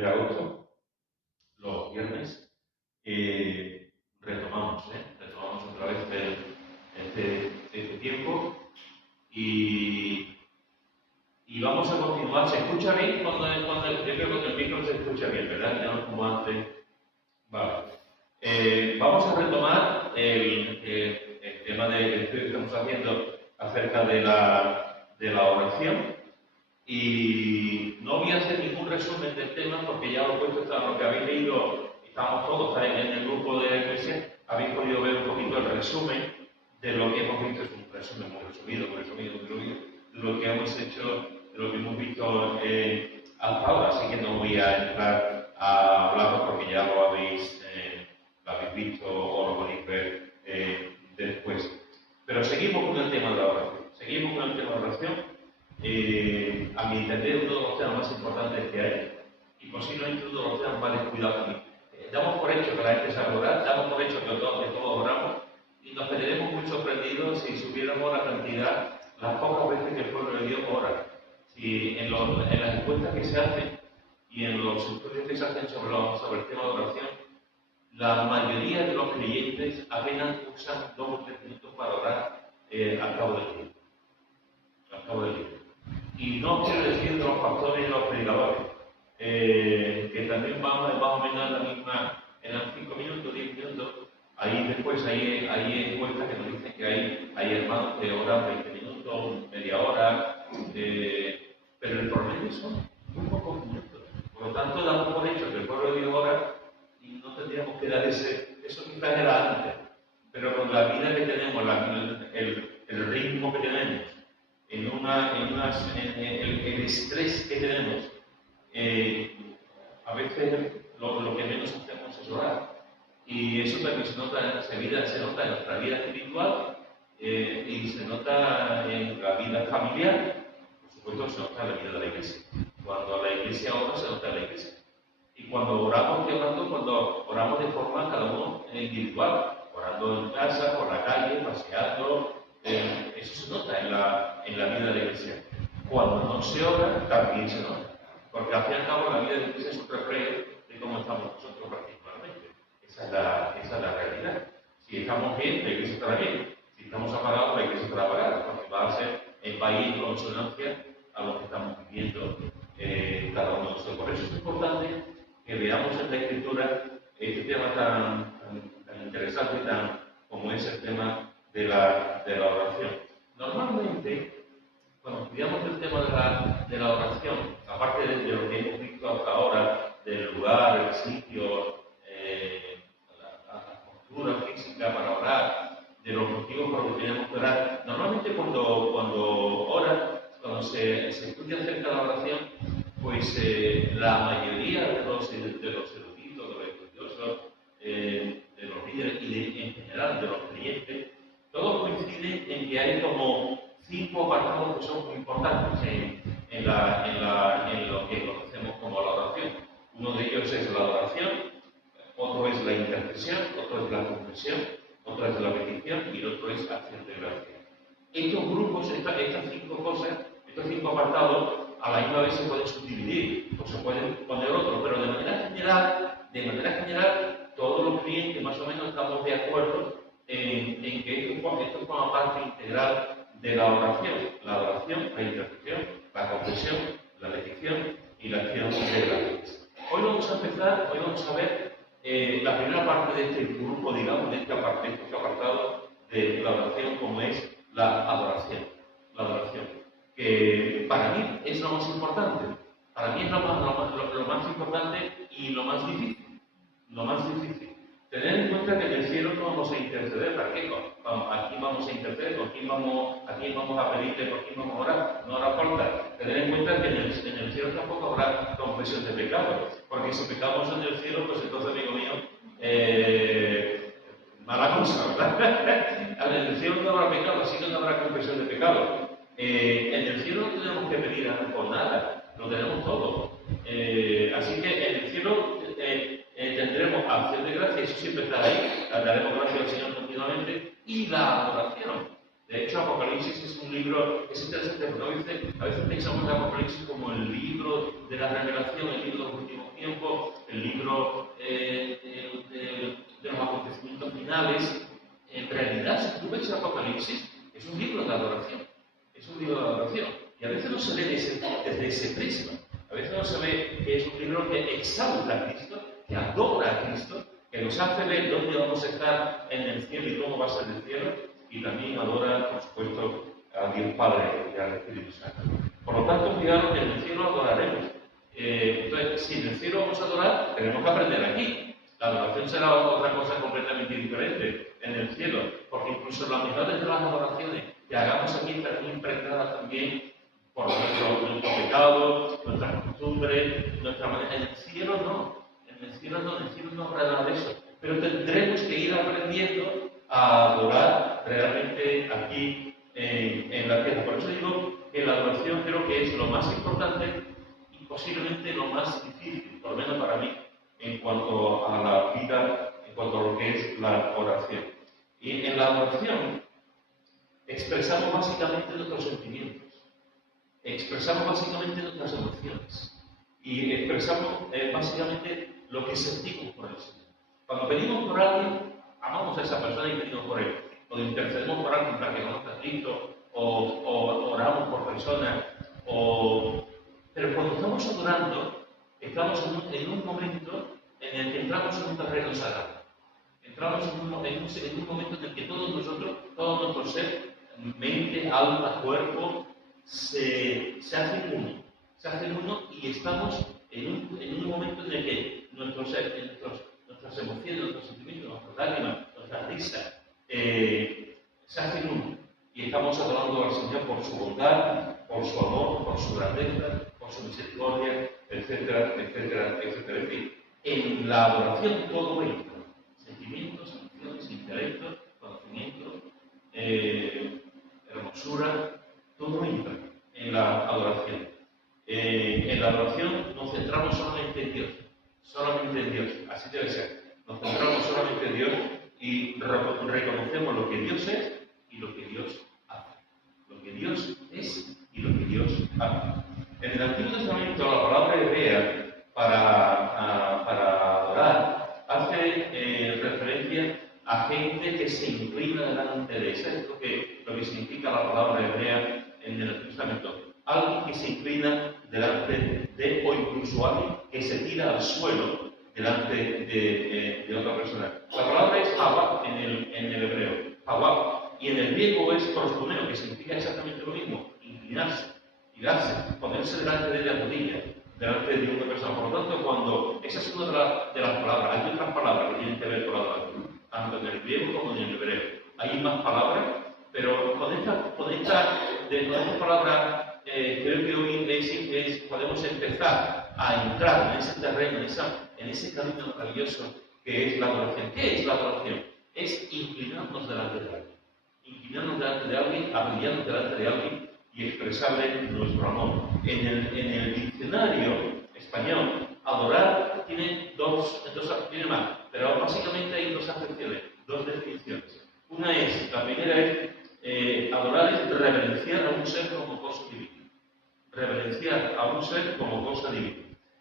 mes de agosto, los viernes, retomamos otra vez este tiempo y vamos a continuar. ¿Se escucha bien? Yo creo que con el micro se escucha bien, ¿verdad? Ya no como antes. Vale. Vamos a retomar el tema del estudio que estamos haciendo acerca de la oración. Y no voy a hacer ningún resumen del tema porque ya lo he puesto, lo que habéis leído, estamos todos en el grupo de la iglesia, habéis podido ver un poquito el resumen de lo que hemos visto. Es un resumen muy resumido de lo que hemos hecho, de lo que hemos visto hasta ahora, así que no voy a entrar a hablarlo porque ya lo habéis visto o lo podéis ver después. Pero seguimos con el tema de la oración. A mi entender, uno de los temas más importantes que hay, y posiblemente uno de los temas más descuidados también. Damos por hecho que la gente sabe orar, damos por hecho que todos oramos, y nos quedaríamos muy sorprendidos si supiéramos la cantidad, las pocas veces que el pueblo de Dios ora. Si en las encuestas que se hacen y en los estudios que se hacen sobre el tema de oración, la mayoría de los creyentes apenas usan 2 o 3 minutos para orar al cabo del día. Y no quiero decir de los pastores y los predicadores, que también vamos más o menos en las 5 minutos, 10 minutos. Ahí después hay encuestas que nos dicen que hay hermanos que oran 20 minutos, media hora, pero el promedio son muy pocos minutos. Por lo tanto, damos por hecho que el pueblo de Dios ora y no tendríamos que dar eso quizás era antes, pero con la vida que tenemos, el ritmo que tenemos, el estrés que tenemos, a veces lo que menos hacemos es orar. Y eso también se nota en nuestra vida espiritual y se nota en la vida familiar. Por supuesto, se nota en la vida de la iglesia. Cuando la iglesia ora, se nota en la iglesia. Y cuando oramos, cuando oramos de forma cada uno individual, orando en casa, por la calle, paseando, eso se nota en la vida de la iglesia. Cuando no se ora, también se nota. Porque al fin y al cabo la vida de la iglesia es un reflejo de cómo estamos nosotros particularmente. Esa es la realidad. Si estamos bien, la iglesia estará bien. Si estamos apagados, la iglesia estará apagada. Porque va a ser el país en consonancia a lo que estamos viviendo cada uno de nosotros. Por eso es importante que veamos en la Escritura este tema tan interesante como es el tema de la oración. Normalmente, cuando estudiamos el tema de la oración, aparte de lo que hemos visto hasta ahora, del lugar, el sitio, la postura física para orar, de los motivos por los que tenemos que orar, normalmente cuando se estudia acerca de la oración, pues la mayoría de los eruditos, de los estudiosos, de los líderes y en general de los creyentes, todos coinciden en que hay como 5 apartados que son muy importantes en lo que conocemos como la oración. Uno de ellos es la adoración, otro es la intercesión, otro es la confesión, otro es la petición y el otro es acción de gracia. Estos grupos, estas 5 cosas, estos 5 apartados, a la misma vez se pueden subdividir o se pueden poner otros, pero de manera general, todos los clientes más o menos estamos de acuerdo en que esto forma parte integral de la oración. La adoración, la intercesión, la confesión, la petición y la acción de gracias. Hoy vamos a ver la primera parte de este grupo, digamos, de este apartado de la oración, como es la adoración. La adoración, que para mí es lo más importante. Para mí es lo más importante y lo más difícil. Tener en cuenta que en el cielo no vamos a interceder. ¿Para qué? Aquí vamos a interceder, ¿a quién vamos a pedirle, por quién vamos a orar? No hará falta. Tener en cuenta que en el cielo tampoco habrá confesión de pecado, porque si pecamos en el cielo, pues entonces, amigo mío, mala cosa, ¿verdad? En el cielo no habrá pecado, así que no habrá confesión de pecado. En el cielo no tenemos que pedir por nada, lo tenemos todo. Así que en el cielo tendremos acción de gracia, eso siempre está ahí, daremos gracias al Señor continuamente, y la adoración. De hecho, Apocalipsis es un libro, es interesante, porque a veces pensamos en Apocalipsis como el libro de la revelación, el libro de los últimos tiempo, el libro de los acontecimientos finales. En realidad, si tú ves el Apocalipsis, es un libro de adoración. Es un libro de adoración. Y a veces no se ve desde ese prisma. A veces no se ve que es un libro que exalta a Cristo, que adora a Cristo, que nos hace ver dónde vamos a estar en el cielo y cómo va a ser el cielo, y también adora, por supuesto, a Dios Padre y al Espíritu Santo. Por lo tanto, fijaros que en el cielo adoraremos. Entonces, si en el cielo vamos a adorar, tenemos que aprender aquí. La adoración será otra cosa completamente diferente en el cielo, porque incluso las mejores de las adoraciones que hagamos aquí están impregnadas también por nuestro pecado, nuestras costumbres, nuestra manera. En el cielo no. En el cielo no habrá nada de eso. Pero tendremos que ir aprendiendo a adorar realmente aquí en la tierra. Por eso digo que la adoración creo que es lo más importante y posiblemente lo más difícil, por lo menos para mí, en cuanto a la vida, en cuanto a lo que es la oración. Y en la adoración expresamos básicamente nuestros sentimientos, expresamos básicamente nuestras emociones y expresamos básicamente lo que sentimos por el Señor. Cuando pedimos por alguien, amamos a esa persona y pedimos por él, o intercedemos por alguien para que conozca a Cristo, o oramos por personas, pero cuando estamos adorando, estamos en un momento en el que entramos en un terreno sagrado. Entramos en un momento en el que todos nosotros, todo nuestro ser, mente, alma, cuerpo, se hacen uno. Se hacen uno y estamos en un momento en el que nuestro ser, nuestras emociones, nuestros sentimientos, nuestras lágrimas, nuestras risas, se hacen uno. Y estamos adorando al Señor por su bondad, por su amor, por su grandeza, por su misericordia, etcétera, etcétera, etcétera. En fin, en la adoración todo entra. Sentimientos, emociones, intelecto, conocimiento, hermosura, todo entra en la adoración. En la adoración nos centramos solamente en Dios. Solamente en Dios. Así debe ser. Nos centramos solamente en Dios y reconocemos lo que Dios es y lo que Dios hace. Lo que Dios es y lo que Dios hace. En el Antiguo Testamento la palabra hebrea para adorar hace referencia a gente que se inclina delante de ella. Es lo que significa la palabra hebrea en el Antiguo Testamento. Alguien que se inclina delante de, o incluso alguien que se tira al suelo delante de otra persona. La palabra es Hawa en el hebreo, Hawa, y en el griego es proskuneo, que significa exactamente lo mismo, inclinarse, tirarse, ponerse delante de la rodilla, delante de una persona. Por lo tanto, cuando esa es una de las palabras, hay otras palabras que tienen que ver con la adoración, tanto en el griego como en el hebreo. Hay más palabras, pero con esta palabra creo que hoy podemos empezar a entrar en ese terreno, en ese camino maravilloso que es la adoración. ¿Qué es la adoración? Es inclinarnos delante de alguien. Inclinarnos delante de alguien, arrodillarnos delante de alguien y expresarle nuestro amor. En el diccionario español, adorar tiene tiene más, pero básicamente hay dos acepciones, dos definiciones. La primera es adorar es reverenciar a un ser como cosa divina. Reverenciar a un ser como cosa divina.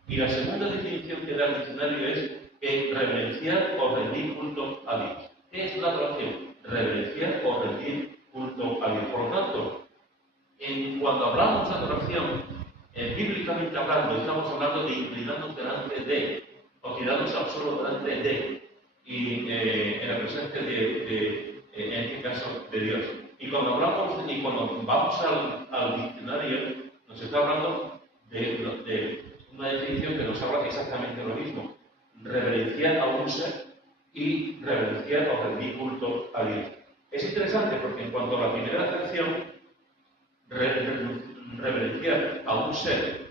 Y la segunda definición que da el diccionario es reverenciar o rendir culto a Dios. ¿Qué es la adoración? Reverenciar o rendir culto a Dios. Por lo tanto, cuando hablamos de adoración, bíblicamente hablando, estamos hablando de inclinarnos delante de, o tirarnos al suelo delante de, y en la presencia en este caso, de Dios. Y cuando vamos al diccionario, nos está hablando de una definición que nos habla exactamente lo mismo. Reverenciar a un ser y reverenciar o rendir culto a Dios. Es interesante porque en cuanto a la primera acepción, reverenciar a un ser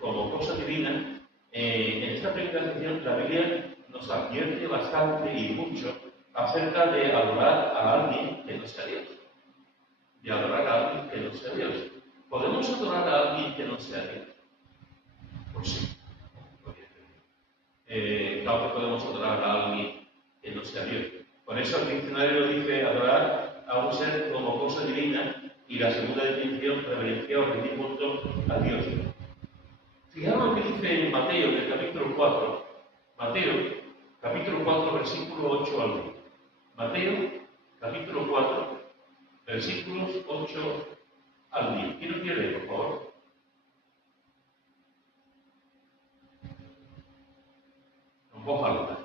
como cosa divina, en esta primera acepción la Biblia nos advierte bastante y mucho acerca de adorar a alguien que no sea Dios. De adorar a alguien que no sea Dios. ¿Podemos adorar a alguien que no sea Dios? Pues sí. Claro que podemos adorar a alguien que no sea Dios. Por eso el diccionario dice adorar a un ser como cosa divina y la segunda definición, reverenciar o rendir culto a Dios. Fijaros lo que dice en Mateo, en el capítulo capítulo 4. Mateo, capítulo 4, versículo 8 al 10. Mateo, capítulo 4, versículos 8 al 10. ¿Quién lo quiere leer, por favor? En voz alta.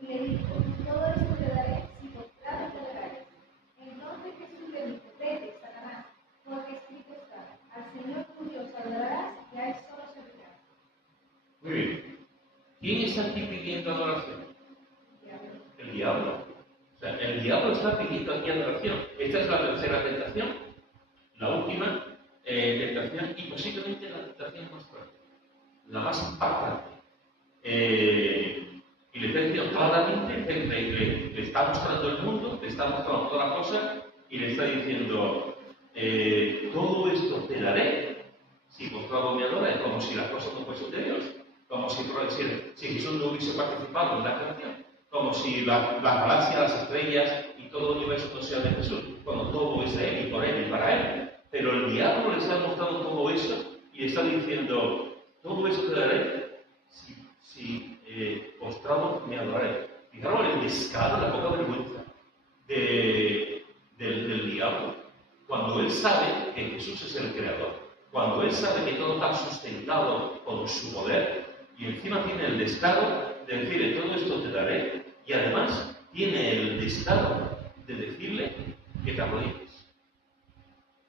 Y le dijo, todo esto te daré si postrado te adorares. Entonces Jesús le dijo, vete, Satanás, porque escrito está, al Señor tu Dios adorarás y a él solo servirás. Muy bien. ¿Quién está aquí pidiendo adoración? El diablo. O sea, el diablo está pidiendo aquí adoración. Esta es la tercera tentación, la última tentación y posiblemente la tentación más fuerte, la más impactante. Y le está diciendo claramente, le está mostrando el mundo, le está mostrando toda la cosa y le está diciendo, todo esto te daré si postrado me adoras, como si las cosas no fuesen de Dios, como si Jesús no hubiese participado en la creación, como si las galaxias, las estrellas y todo el universo no sea de Jesús, cuando todo es de Él y por Él y para Él. Pero el diablo le está mostrando todo eso y le está diciendo, todo eso te daré si postrado me adoraré. Fijaros el descaro, la poca vergüenza del diablo. Cuando él sabe que Jesús es el creador, cuando él sabe que todo está sustentado por su poder, y encima tiene el descaro de decirle todo esto te daré, y además tiene el descaro de decirle que te arrodilles.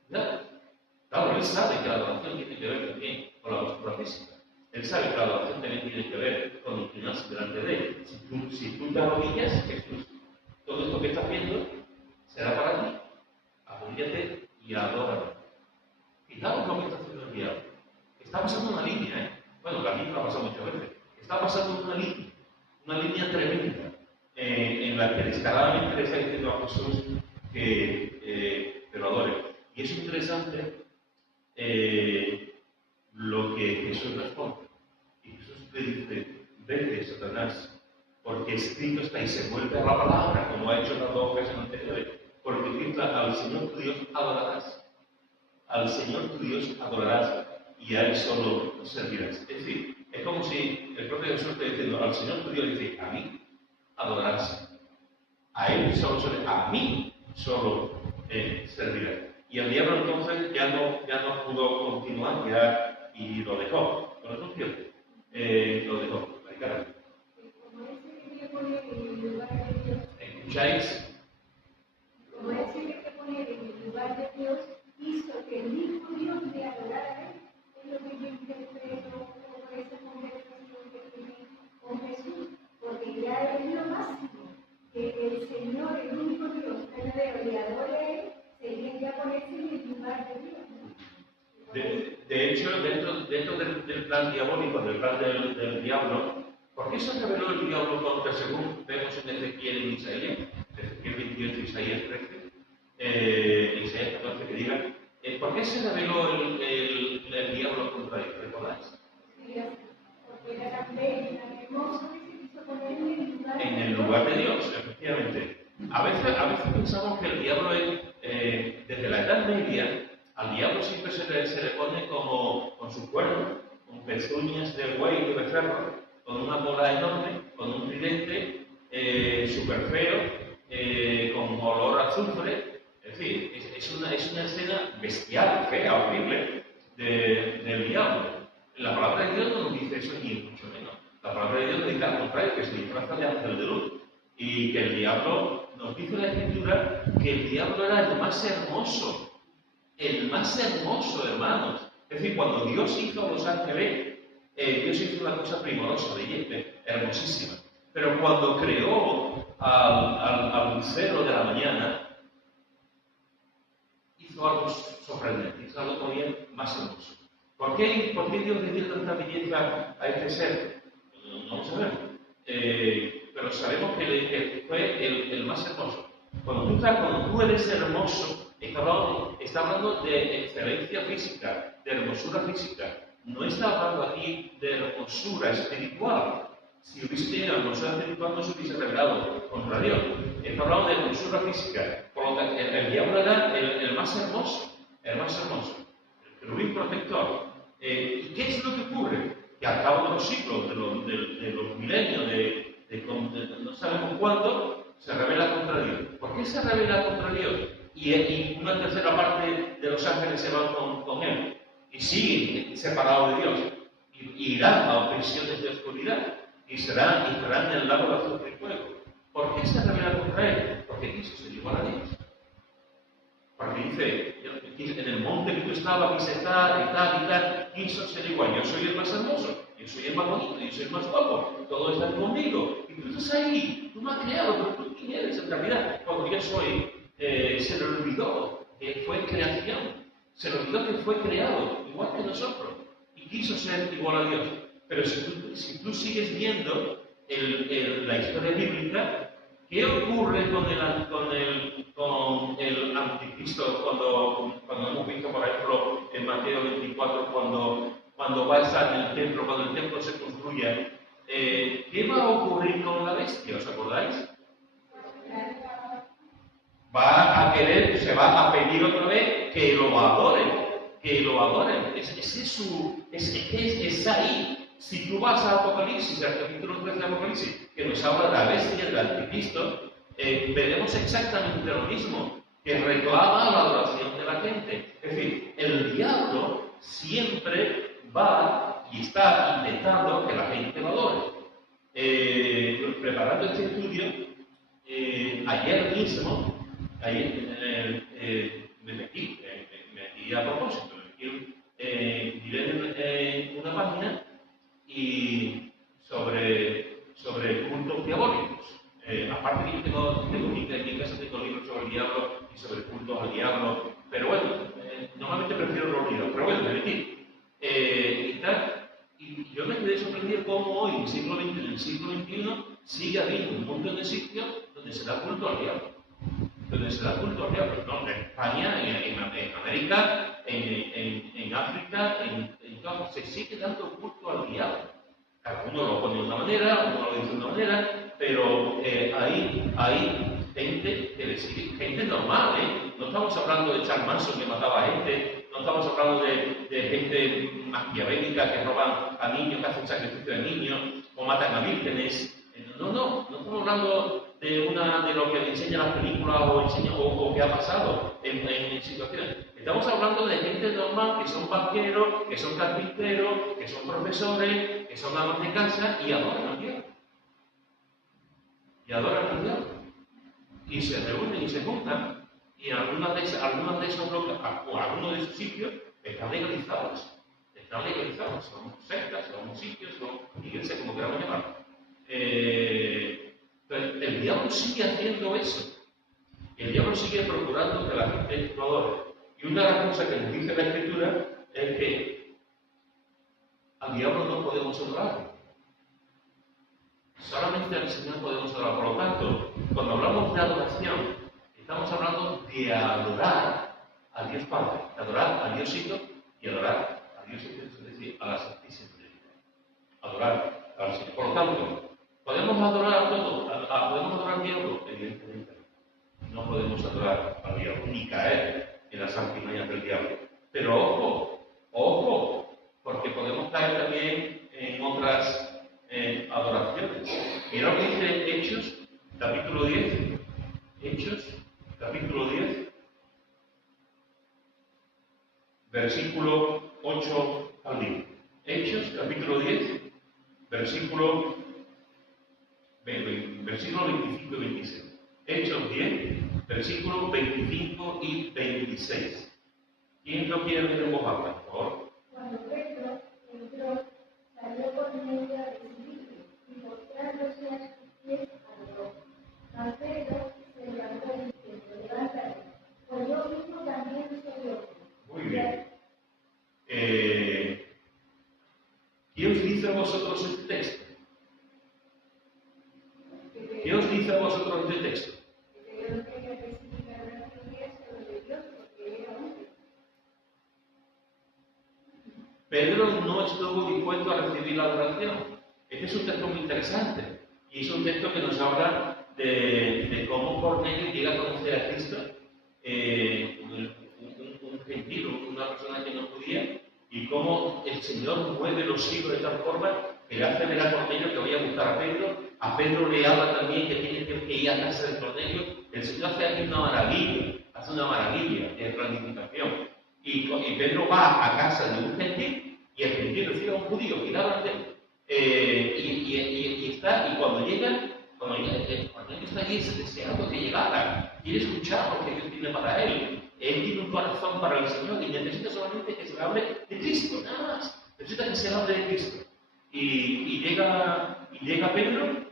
Claro, él sabe que la adoración tiene que ver también con la postura física. Él sabe que la adoración también tiene que ver con inclinarse delante de él. Si tú te arrodillas, Jesús, todo esto que estás viendo será para ti. Arrodíllate y adórame. Fijaos lo que está haciendo el diablo. Está pasando una línea, Bueno, la línea la ha pasado muchas veces. Está pasando una línea tremenda, en la que descaradamente le está diciendo a Jesús que lo adore. Y es interesante lo que Jesús responde. Y Jesús le dice, vete, Satanás, porque escrito está, y se vuelve a la palabra, como ha hecho en las dos ocasiones anteriores, porque escrito está, al Señor tu Dios adorarás. Al Señor tu Dios adorarás, y a Él solo servirás. Es decir, es como si el propio Jesús está diciendo, al Señor tu Dios dice, a mí adorarás. A Él solo servirás, a mí solo servirás. Y el diablo entonces ya no pudo continuar y lo dejó. ¿Pero no es cierto? Lo dejó. ¿Escucháis? Como ese que te pone en el lugar de Dios, hizo que el mismo Dios le adorara a él. Es lo que yo interpreto por esa conversación que tiene con Jesús, porque ya es lo máximo, que el Señor, el único Dios verdadero, le adore a él, sería ya ponerse en el lugar de Dios. De hecho, dentro del plan diabólico, del plan del diablo, ¿por qué se reveló el diablo contra, según vemos en Ezequiel y Isaías? Ezequiel 28, Isaías 13, Isaías 14, que diga, ¿por qué se reveló el diablo contra él? ¿Recordáis? Porque era tan bello, tan hermoso, que se quiso poner en el lugar de Dios, efectivamente. A veces pensamos que el diablo es, desde la Edad Media, al diablo siempre se le pone como con sus cuernos, con pezuñas de buey y de becerro, con una bola enorme, con un tridente súper feo, con olor a azufre. Es decir, es una escena bestial, fea, horrible del diablo. La palabra de Dios no nos dice eso ni mucho menos. La palabra de Dios nos dice al contrario, que se disfraza de ángel de luz. Y que el diablo, nos dice la Escritura, que el diablo era el más hermoso, hermanos. Es decir, cuando Dios hizo a los ángeles, Dios hizo una cosa primorosa, hermosísima. Pero cuando creó al lucero de la mañana, hizo algo sorprendente, hizo algo todavía más hermoso. ¿Por qué Dios le dio tanta belleza a este ser? No lo sabemos. Pero sabemos que fue el más hermoso. Cuando tú eres hermoso, está hablando de excelencia física, de hermosura física. No está hablando aquí de hermosura espiritual. Si hubiese tenido hermosura espiritual, no se hubiese revelado contra Dios. Está hablando de hermosura física. Por lo el diablo era el más hermoso, el querubín protector. ¿Y qué es lo que ocurre? Que al cabo de los siglos, de los milenios, no sabemos cuándo, se revela contra Dios. ¿Por qué se revela contra Dios? Y una tercera parte de los ángeles se van con él y siguen separados de Dios y irán a prisiones de oscuridad y estarán en el lago de azufre y fuego. ¿Por qué se revela contra él? Porque quiso ser igual a Dios. Porque dice, en el monte que tú estabas, quise estar y tal, quiso ser igual. Yo soy el más hermoso, yo soy el más bonito, yo soy el más guapo, todos están conmigo. Y tú estás ahí, tú me has creado, pero tú quién eres en realidad. Cuando yo soy, se le olvidó que fue creación, se le olvidó que fue creado, igual que nosotros, y quiso ser igual a Dios. Pero si tú sigues viendo la historia bíblica, ¿qué ocurre con el anticristo cuando hemos visto, por ejemplo, en Mateo 24, cuando va a estar en el templo, cuando el templo se construya? ¿Qué va a ocurrir con la bestia? ¿Os acordáis? Va a querer, se va a pedir otra vez que lo adoren. Es ahí. Si tú vas a Apocalipsis, al capítulo 3 de Apocalipsis, que nos habla de la bestia, del anticristo, veremos exactamente lo mismo, que reclama la adoración de la gente. Es decir, el diablo siempre va y está intentando que la gente lo adore. Preparando este estudio, ayer mismo, me metí a propósito, miré en una página y sobre cultos diabólicos. Aparte que yo en mi casa tengo libros sobre el diablo y sobre cultos al diablo, pero bueno, normalmente prefiero los libros, pero bueno, me metí. Y yo me quedé sorprendido cómo hoy, en el siglo XXI, sigue habiendo un montón de sitios donde se da culto al diablo. No, en España, en América, en África, en todo, se sigue dando culto al diablo. Cada uno lo pone de una manera, uno lo dice de una manera, pero hay gente que le sigue, gente normal, ¿eh? No estamos hablando de Charles Manson que mataba a gente, no estamos hablando de gente maquiavélica que roban a niños, que hacen sacrificio de niños, o matan a vírgenes. No estamos hablando de lo que le enseñan las películas o que ha pasado en situaciones. Estamos hablando de gente normal que son banqueros, que son carpinteros, que son profesores, que son amas de casa y adoran a Dios. Y se reúnen y se juntan y algunos de esos locales o algunos de esos sitios están legalizados. Son sectas, son sitios, son iglesias, como queramos llamarlo. El diablo sigue haciendo eso. El diablo sigue procurando que la gente lo adore. Y una de las cosas que nos dice la Escritura es que al diablo no podemos adorar. Solamente al Señor podemos adorar. Por lo tanto, cuando hablamos de adoración, estamos hablando de adorar a Dios Padre, de adorar a Dios Hijo y adorar a Dios Hijo, es decir, a la Santísima Trinidad. Adorar al Señor. Por lo tanto, ¿podemos adorar a todo? ¿Podemos adorar al diablo? Evidentemente no podemos adorar al diablo, ni caer en las artimañas del diablo. Pero ojo, porque podemos caer también en otras adoraciones. Mira lo que dice Hechos, capítulo 10. Hechos, capítulo 10, versículo 8 al 10. Hechos, capítulo 10, versículo 25 y 26. Hechos 10, versículos 25 y 26. ¿Quién lo quiere leer en voz alta, por favor? Cuando Pedro entró, salió por medio de recibirle y postrándose a sus pies adoró. Mas Pedro se levantó diciendo: levántate, pues yo mismo también soy hombre. Muy bien. ¿Qué os dice a vosotros este texto? ¿Qué os dice a vosotros este texto? Que no tenía que recibir la gracia de Dios porque era hombre. Pedro no estuvo dispuesto a recibir la adoración. Este es un texto muy interesante y es un texto que nos habla de cómo Cornelio llega a conocer a Cristo un gentil, una persona que no judía, y cómo el Señor mueve los hilos de tal forma que le hace ver a Cornelio que vaya a buscar a Pedro le habla también que tiene que ir a casa de Cornelio. El Señor hace aquí una maravilla en planificación. Y Pedro va a casa de un gentil y el gentil recibe a un judío que habla de él. Y cuando llega, Cornelio está allí deseando que llegara, quiere escuchar lo que Dios tiene para él. Él tiene un corazón para el Señor y necesita solamente que se le hable de Cristo, nada más. Necesita que se le hable de Cristo. Y llega Pedro,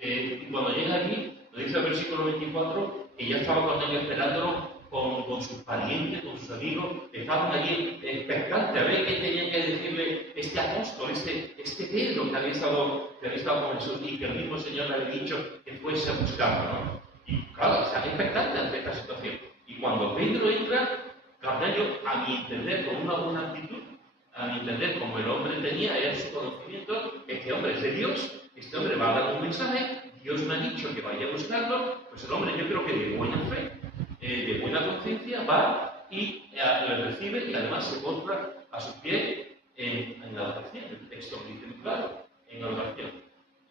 y cuando llega allí, lo dice el versículo 24, que ya estaba Cornelio esperándolo con sus parientes, con sus amigos, estaban allí expectantes a ver qué tenía que decirle este apóstol, este Pedro que había estado con Jesús y que el mismo Señor le había dicho que fuese a buscarlo, ¿no? Y claro, están expectantes ante esta situación. Y cuando Pedro entra, Cornelio, a mi entender, con una buena actitud, a mi entender, como el hombre tenía en su conocimiento, este hombre es de Dios, este hombre va a dar un mensaje, Dios me ha dicho que vaya a buscarlo, pues el hombre yo creo que de buena fe, de buena conciencia, va y le recibe y además se postra a sus pies en la oración. El texto lo dice muy claro, en la oración.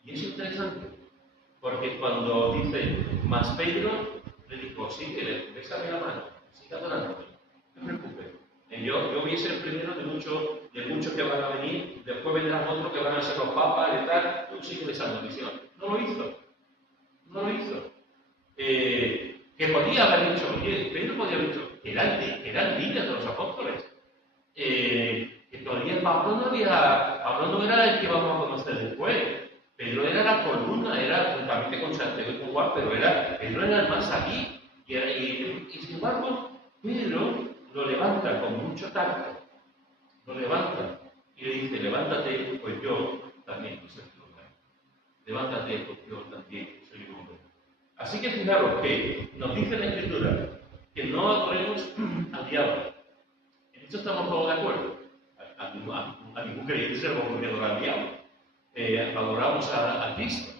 Y es interesante, porque cuando dice, más Pedro le dijo, sí, que le bésame la mano, siga adorándome, no te preocupes. Yo voy a ser el primero de muchos que van a venir, después vendrán otros que van a ser los papas y tal, tú sigue besando mi Señor. No lo hizo. Que podía haber dicho, oye, Pedro podía haber dicho, que era el líder de los apóstoles. Que todavía Pablo no era el que vamos a conocer después. Pedro era la columna, era juntamente con Santiago y con Juan, pero Pedro era el más aquí. Y sin embargo, Pedro lo levanta con mucho tacto, lo levanta y le dice, levántate, pues yo también soy un hombre. Levántate, pues yo también soy un hombre. Así que fijaros que nos dice la Escritura que no adoremos al diablo. En esto estamos todos de acuerdo. A ningún creyente se le ocurre adorar al diablo. Adoramos a Cristo.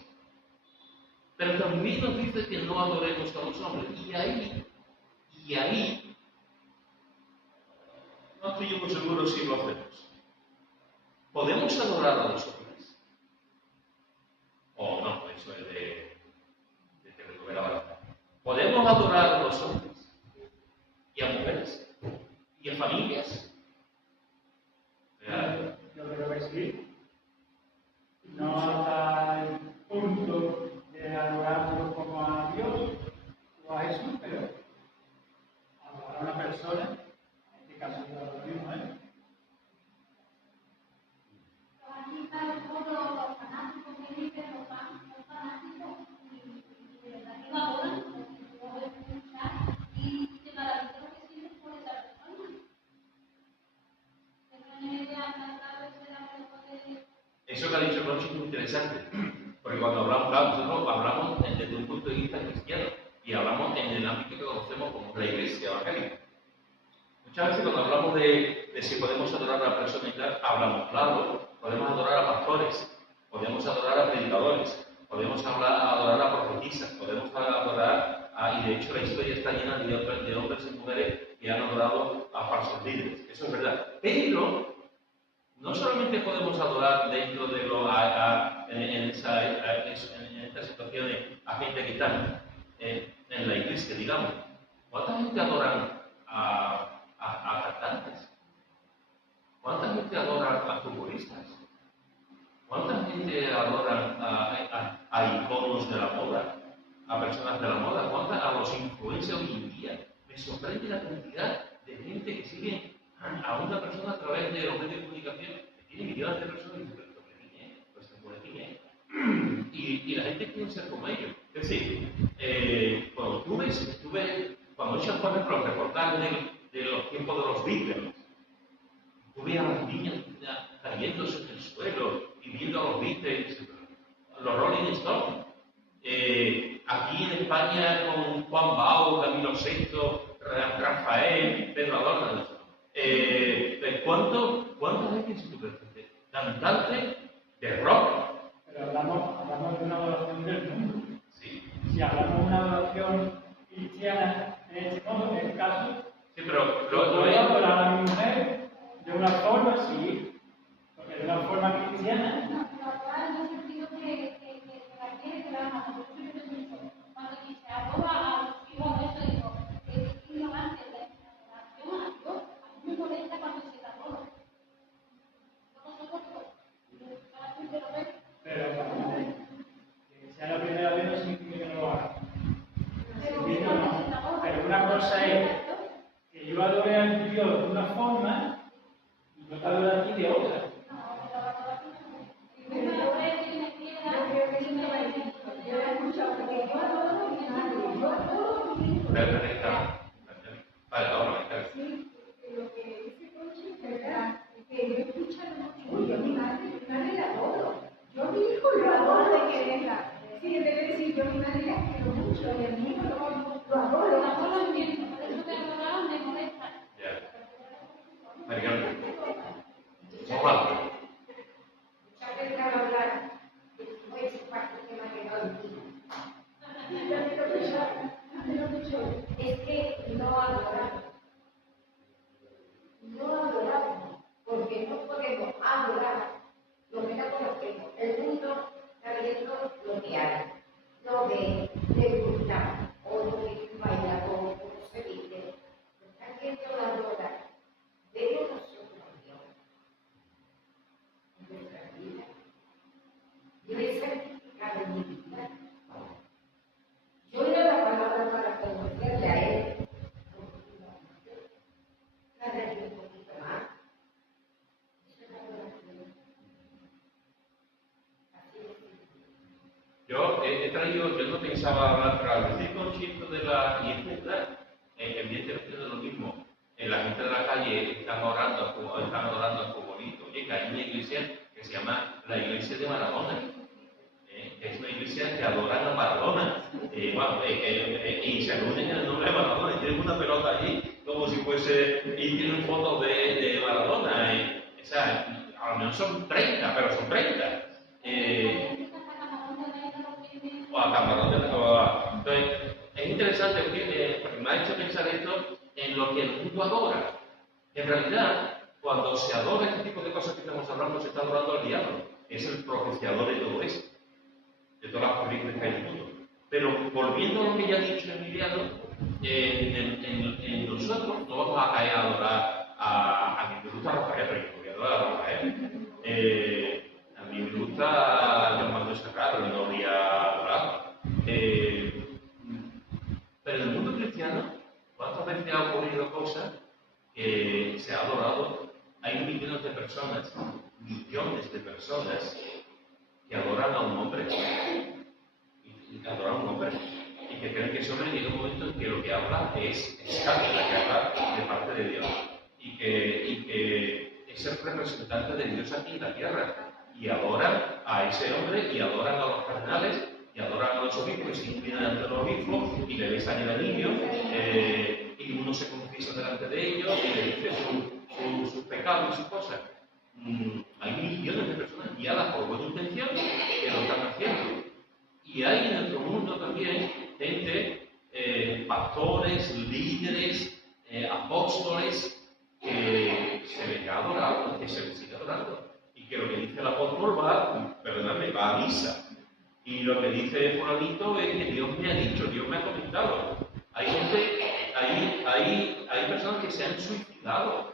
Pero también nos dice que no adoremos a los hombres. Y ahí no estoy yo muy seguro si lo hacemos. ¿Podemos adorar a los hombres? O no, eso es de que me toque la balanza. ¿Podemos adorar a los hombres? ¿Y a mujeres? ¿Y a familias? Yo creo que sí. No hasta el punto de adorarlo como a Dios o a Jesús, pero adorar a una persona, en este caso yo lo mismo, ¿eh? Aquí están todos los fanáticos que dicen los fanáticos y de verdad que valoran lo que tú vas a escuchar y de maravilla lo que sientes por esa persona. Eso que ha dicho Rochi es muy interesante, porque cuando hablamos, claro, nosotros hablamos desde un punto de vista cristiano y hablamos en el ámbito que conocemos como la iglesia evangélica. Muchas veces cuando hablamos de si podemos adorar a la persona y tal, hablamos, claro, podemos adorar a pastores, podemos adorar a predicadores, podemos adorar a profetisas, podemos adorar y de hecho la historia está llena de hombres y mujeres que han adorado a falsos líderes. Eso es verdad. Pero no solamente podemos adorar dentro de en estas situaciones a gente que está en la iglesia, digamos. ¿Cuánta gente adoran a cantantes? ¿Cuánta gente adora a futbolistas? ¿Cuánta gente adora a iconos de la moda? A personas de la moda, a los influencers hoy en día. Me sorprende la cantidad de gente que sigue a una persona a través de los medios de comunicación, que tiene millones de personas y dice, pero esto quién es, pues esto por quién es. Y la gente quiere ser como ellos. Es decir, cuando cuando echan, por ejemplo, los reportajes de los tiempos de los Beatles, tú ves a las niñas cayéndose en el suelo y viendo a los Beatles, los Rolling Stones. Aquí en España con Juan Bau, Camilo VI, Rafael, Pedro Adorno. ¿Cuánta gente se tuve? Cantante de rock. Pero hablamos de una adoración del mundo. Sí. Si hablamos de una adoración cristiana en este modo, en el caso, Sí, pero voy a adorar a mi mujer de una forma, sí, porque de una forma cristiana. Cuando dice adora a los hijos de eso, digo, es ignorante de la adoración a Dios. A mí me molesta cuando se adora. No lo soporto. Pero que sea la primera vez no significa que no lo haga. Pero una cosa es que yo adore a Dios de una forma y yo te adoro a ti de otra. Yo he escuchado porque yo adoro a mi madre, yo adoro a mi hijo. Vale, ahora me Sí, lo que dice Conchi es verdad, que yo he escuchado mucho, yo a mi madre la adoro, yo a mi hijo lo adoro de quererla. Sí, en vez de decir yo a mi madre la quiero mucho y a mi hijo lo adoro. No lo entiendo, por eso que adorar me molesta. Ya. Mariano. Ojalá. Muchas veces al hablar, decimos ese parte tema que no entiendo. Es que no adoramos. No adoramos, porque no podemos adorar lo que no conocemos. El mundo está viendo lo que hay, lo que le gusta, o lo que baila, o como se dice. Está viendo la adoración. Debo nosotros, Dios, en nuestra vida. Yo he santificado mi vida. Yo leo la palabra para conocerle a Él. Cada día un poquito más. Eso es la adoración. Así es. Yo no pensaba hablar, pero al decir concierto de la iglesia, evidentemente no es lo mismo. La gente de la calle están adorando a Futbolito. Oye, que hay una iglesia que se llama la iglesia de Maradona. Es una iglesia que adoran a Maradona. Y se reúnen en el nombre de Maradona y tienen una pelota allí como si fuese. Y tienen fotos de Maradona. O sea, a lo menos son 30, pero son 30. O a Camarón de la. Entonces, es interesante porque me ha hecho pensar esto en lo que el mundo adora. En realidad, cuando se adora este tipo de cosas que estamos hablando, se está adorando al diablo. Es el propiciador de todo esto, de todas las corrientes que hay en el mundo. Pero volviendo a lo que ya ha dicho Emiliano, en nosotros no vamos a caer a adorar a mí me gusta Rafael, pero yo voy a adorar a Rafael. A mí me gusta John Manuel Serrat, pero no voy a adorar. Pero en el mundo cristiano, ¿cuántas veces ha ocurrido cosas que se ha adorado? Hay millones de personas que adoran a un hombre. Y adoran a un hombre. Y que creen que ese hombre llega un momento en que lo que habla es cátedra, que habla de parte de Dios. Y que es el representante de Dios aquí en la tierra. Y adoran a ese hombre, y adoran a los cardenales, y adoran a los obispos, y se inclinan ante los obispos, y le besan el anillo, y uno se confiesa delante de ellos, y le dice sus pecados y sus cosas. Hay millones de personas guiadas por buena intención que lo están haciendo. Y hay en nuestro mundo también gente, pastores, líderes, apóstoles, que se les ha adorado, que se les sigue adorando. Y que lo que dice el apóstol va a misa. Y lo que dice fulanito es que Dios me ha dicho, Dios me ha comentado. Hay gente, hay personas que se han suicidado,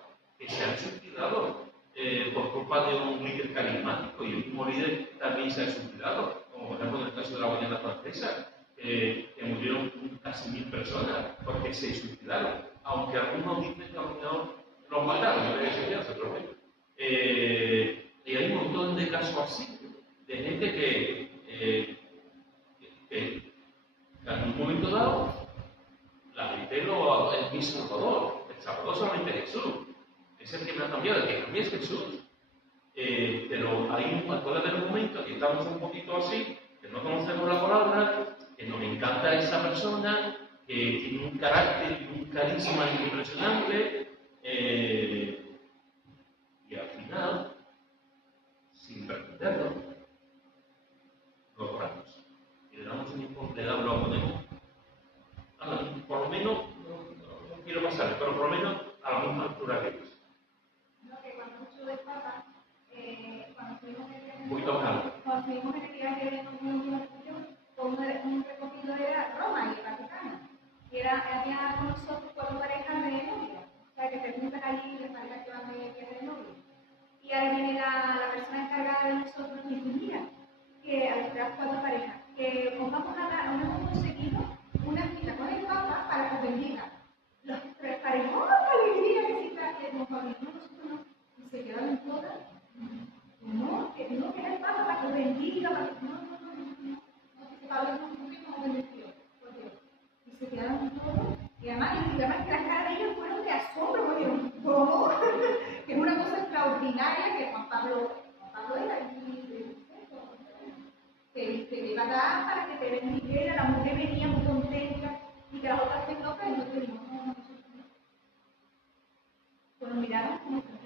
por culpa de un líder carismático, y el mismo líder también se ha suicidado, como por ejemplo en el caso de la Guayana Francesa, que murieron casi 1000 personas porque se suicidaron, aunque algunos dicen que a lo mejor los mataron, no debe ser otro momento. Y hay un montón de casos así, de gente que en un momento dado la gente es mi Salvador. El Salvador solamente es Jesús. Es el que me ha cambiado, el que cambia es Jesús. Pero puede haber un momento que estamos un poquito así, que no conocemos la palabra, que nos encanta esa persona, que tiene un carácter y un carisma impresionante, y al final, sin pretenderlo, lo adoramos. Y le damos un lo ponemos a la misma. pero por lo menos a la misma altura que ellos. No, que cuando mucho del Papa, cuando estuvimos en el Un poquito más alto. cuando estuvimos en el viaje de un recogido era Roma y el Vaticano. Y había con nosotros 4 parejas de novia. O sea, que se juntan allí las parejas que van de viaje de novia. Y ahora viene la persona encargada de nosotros y dice, mira, que a las 4 parejas, que os vamos a dar, hemos conseguido una cita con el Papa para que os bendiga. Los 3 parejas, ¡oh, qué alegría! Que cita, que nos bendiga, nosotros no. Y se quedaron todas. No, que era el Papa para que os bendiga, para que no, que Pablo no fuimos bendecidos por Dios. Y se quedaron todos. Y además que las caras de ellos fueron de asombro, porque dijeron, ¿cómo? Que es una cosa extraordinaria que Juan Pablo era que te iba a dar para que te bendiga. La mujer venía muy contenta y que las otras que no, pero no te dimos, no. Pues nos miraron como que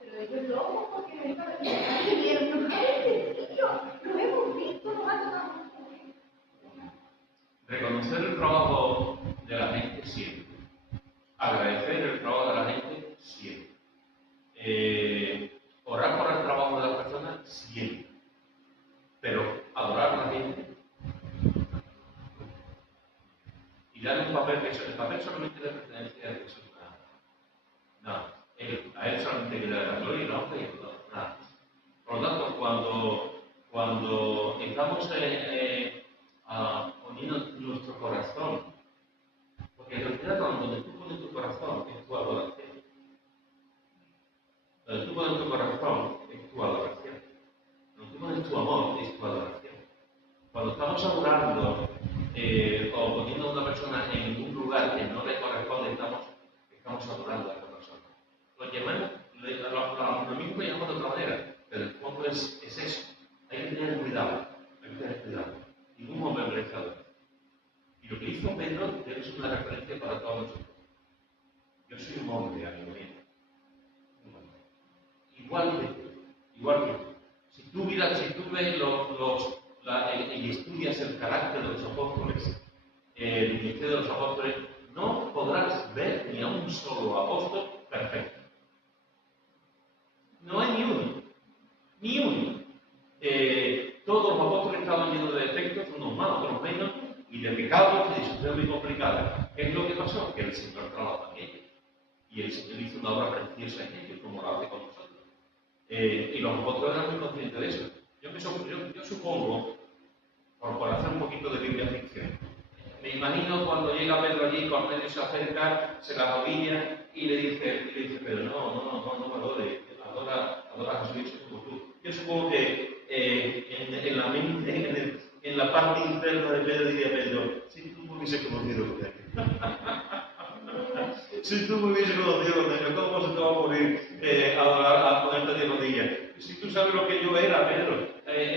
pero ellos locos porque no iban a ver, nos hemos visto, nos ha tocado. Reconocer el trabajo de la gente siempre. Agradecer el trabajo de la gente siempre. Orar por el trabajo de las personas siempre. Pero adorar a la gente y darle un papel que el papel solamente le pertenece a Jesús. Nada. A él solamente hay que darle la gloria y la honra y nada. Por lo tanto, cuando estamos poniendo nuestro corazón, porque en realidad donde tú pones tu corazón es tu adoración. Donde tú pones tu corazón es tu adoración. Donde tú pones tu amor es tu adoración. Cuando estamos adorando o poniendo a una persona en un lugar que no le corresponde, estamos adorando a esa persona. Lo mismo que llamamos de otra manera, pero el fondo es eso. Hay que tener cuidado. Ningún hombre merece adorar. Y lo que hizo Pedro es una referencia para todos nosotros. Yo soy un hombre, amigo mío. Igual que tú. Si tú ves y estudias el carácter de los apóstoles, el ministerio de los apóstoles, no podrás ver ni a un solo apóstol perfecto. No hay ni uno. Todos los apóstoles estaban llenos de defectos, unos más, otros menos, y de pecados y de situaciones muy complicadas. ¿Qué es lo que pasó? Que el Señor trabajó en ellos. Y el Señor hizo una obra preciosa en ellos, como lo hace con nosotros. Y los apóstoles eran muy conscientes de eso. Yo supongo, por hacer un poquito de Biblia ficción, me imagino cuando llega Pedro allí, Cornelio se acerca, se la arrodilla y le dice, pero no me adore, adora a Jesucristo como tú. Yo supongo que en la mente, en la parte interna de Pedro diría Pedro, si tú me hubieses conocido con él. Si tú me hubieses conocido con él, ¿cómo se te va a ocurrir a ponerte de rodillas? Si tú sabes lo que yo era, Pedro,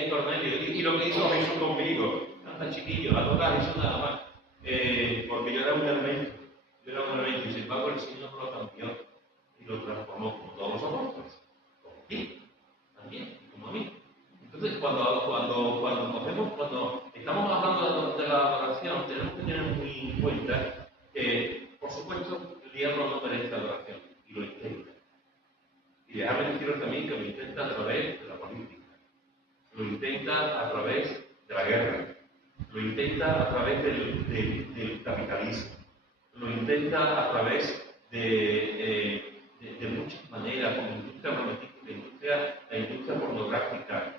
Cornelio, y lo que hizo Jesús conmigo, anda chiquillo, adorar a Jesús nada más. Porque yo era un elemento, y sin embargo el Señor lo cambió y lo transformó como todos los apóstoles, como a ti, también, como a mí. Entonces, cuando estamos hablando de la adoración, tenemos que tener muy en cuenta que, por supuesto, el diablo no merece adoración, y lo intenta. Y déjame deciros también que lo intenta a través de la política, lo intenta a través de la guerra, lo intenta a través del capitalismo, lo intenta a través de muchas maneras, como industria armamentística, la industria pornográfica,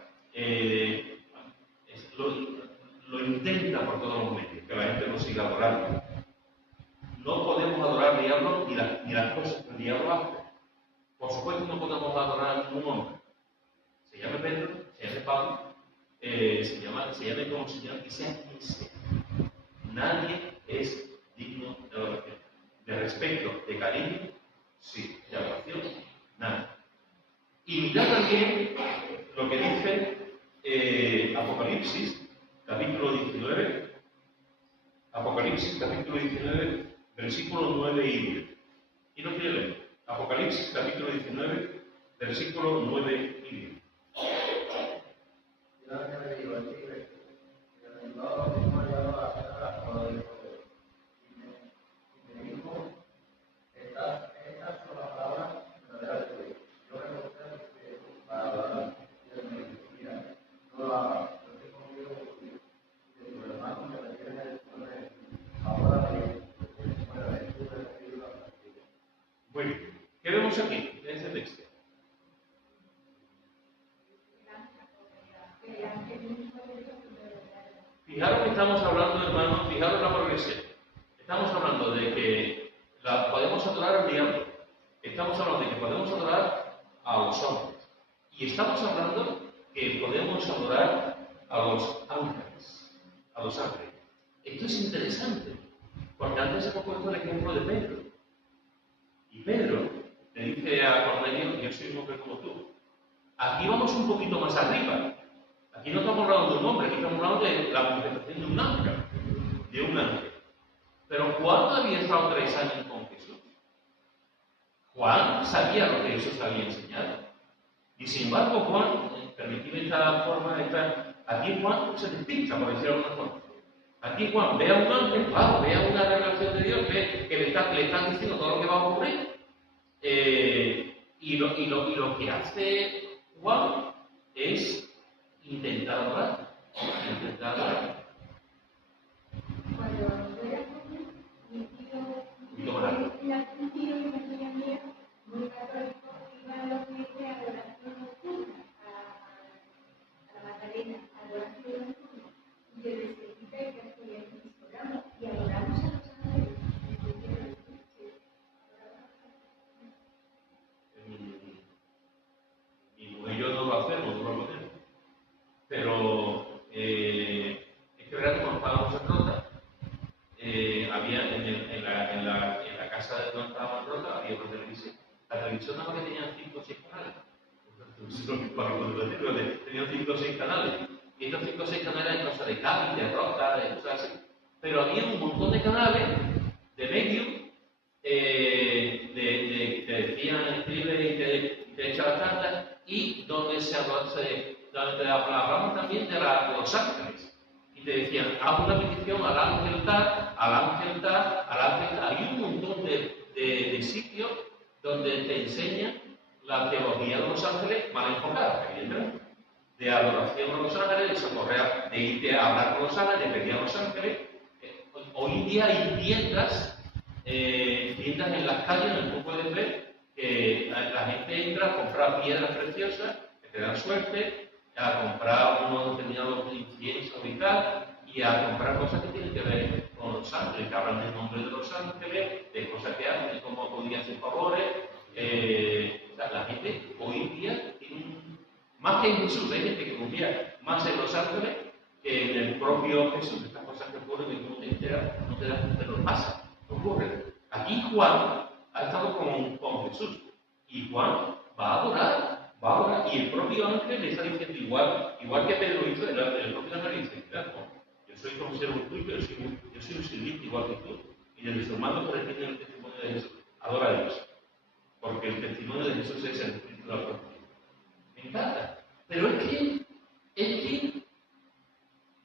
lo intenta por todos los medios, que la gente no siga adorando. No podemos adorar al diablo ni las cosas que el diablo hace. Por supuesto no podemos adorar a ningún hombre. Se llame Pedro, se llame Pablo, se llame como Señor y sea quien sea. Nadie es digno de adoración. De respeto, de cariño, sí. De adoración, nada. Y mirad también lo que dice Apocalipsis, capítulo 19. Apocalipsis, capítulo 19, versículos 9 y 10. ¿Y no quiere leer? Apocalipsis, capítulo 19, versículos 9 y 10. Muy bien. ¿Qué vemos aquí en ese texto? Fijaros que estamos hablando, hermanos, fijaros la progresión. Estamos hablando de que podemos adorar al diablo. Estamos hablando de que podemos adorar a los hombres. Y estamos hablando que podemos adorar a los ángeles. A los ángeles. Esto es interesante, porque antes hemos puesto el ejemplo de Pedro. Y Pedro le dice a Cornelio, yo soy un hombre como tú. Aquí vamos un poquito más arriba. Aquí no estamos hablando de un hombre, aquí estamos hablando de la manifestación de un ángel. De un ángel. Pero Juan había estado 3 años con Jesús. Juan sabía lo que Jesús había enseñado. Y sin embargo, Juan, permitidme esta forma de estar, aquí Juan se despista, por decirlo de alguna forma. Aquí Juan ve a un ángel, claro, ve a una revelación de Dios, ve que le están diciendo todo lo que va a ocurrir. Y lo que hace Juan es intentar adorar. Intentar adorar. Cuando yo era joven, mi tío y una tía mía, muy católico, iban a los meses a adoración nocturna, a la Magdalena, a adoración nocturna. Y yo decía, quita que estoy en mis programas y adoramos a los ángeles. Mi mujer y yo no lo hacemos, no lo ponemos. Pero es que verdad que cuando estábamos en Rota, había en la casa de donde estábamos en Rota, había una televisión. La televisión nada más que tenía 5 o 6 canales. Tenían 5 o 6 canales. Y estos 5 o 6 canales eran cosas de Cádiz, de Rota, de cosas así. Pero había un montón de canales de medios que decían, escribe y te echa las cartas, y donde donde hablamos también de los ángeles. Y te decían, haz una petición al ángel tal, al ángel tal, al ángel tal. Hay un montón de sitios donde te enseñan la teología de los ángeles mal enfocada, evidentemente. De adoración a los ángeles, de socorrer, de irte a hablar con los ángeles, de pedir a los ángeles. Hoy en día hay tiendas en las calles, en el pueblo de ver, que la gente entra a comprar piedras preciosas, que te dan suerte, a comprar unos determinados inciensos y tal, y a comprar cosas que tienen que ver con los ángeles, que hablan del nombre de los ángeles, de cosas que hacen, de cómo podían hacer favores. La gente hoy en día tiene más que en Jesús, hay gente que confía más en los ángeles que en el propio Jesús. Estas cosas que ocurren que tú no te enteras, no te das cuenta, no pasa, ocurre. Aquí Juan ha estado con Jesús, y Juan va a adorar, y el propio ángel le está diciendo igual que Pedro hizo, el propio ángel le dice, mira, yo soy como siervo tuyo, yo soy un sirviente igual que tú, y desde su hermano por el testimonio de Jesús, adora a Dios, porque el testimonio de Jesús es el Espíritu de la profecía. Me encanta, pero es que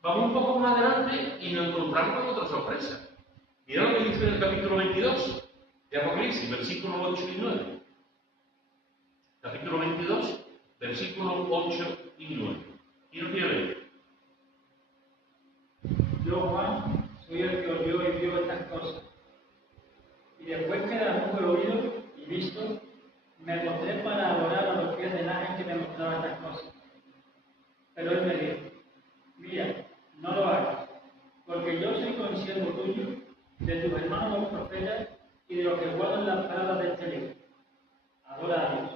vamos un poco más adelante y nos encontramos con otra sorpresa. Mira lo que dice en el capítulo 22 de Apocalipsis, versículos 8 y 9. Capítulo 22, versículos 8 y 9. ¿Quién lo quiere leer? Yo, Juan, soy el que oyó y vio estas cosas. Y después que las hube oído y visto, me postré para adorar a los pies del ángel que me mostraba estas cosas. Pero él me dijo, mira, no lo hagas, porque yo soy consiervo tuyo, de tus hermanos los profetas y de los que guardan las palabras de este libro. Adora a Dios.